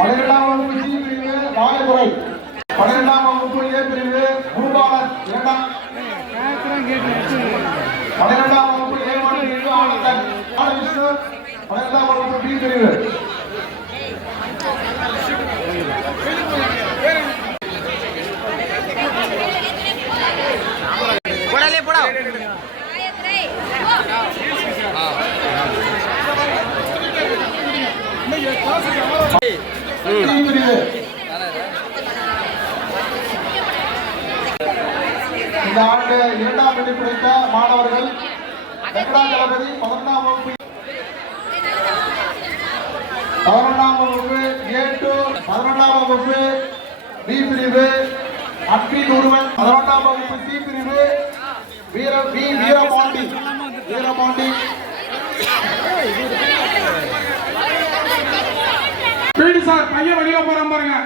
12ஆம் வகுப்பு சி பிரிவு ராயபுரை, 12ஆம் வகுப்பு ஏ பிரிவு பூபாலன், 12ஆம் வகுப்பு ஏ பிரிவு ஆனந்தன், விஷ்ணு, 12ஆம் வகுப்பு பி பிரிவு. இந்த ஆண்டு 2ஆம் இடம் பிடித்த மாணவர்கள் வெங்கடாஜலபதி 11ஆம் வகுப்பு, 11ஆம் வகுப்பு A2, 11ஆம் வகுப்பு B பிரிவு அன்பின் ஒருவன், 11ஆம் வகுப்பு C பிரிவு வீரபாண்டி. சார் பையன் வெளியில போறான் பாருங்க.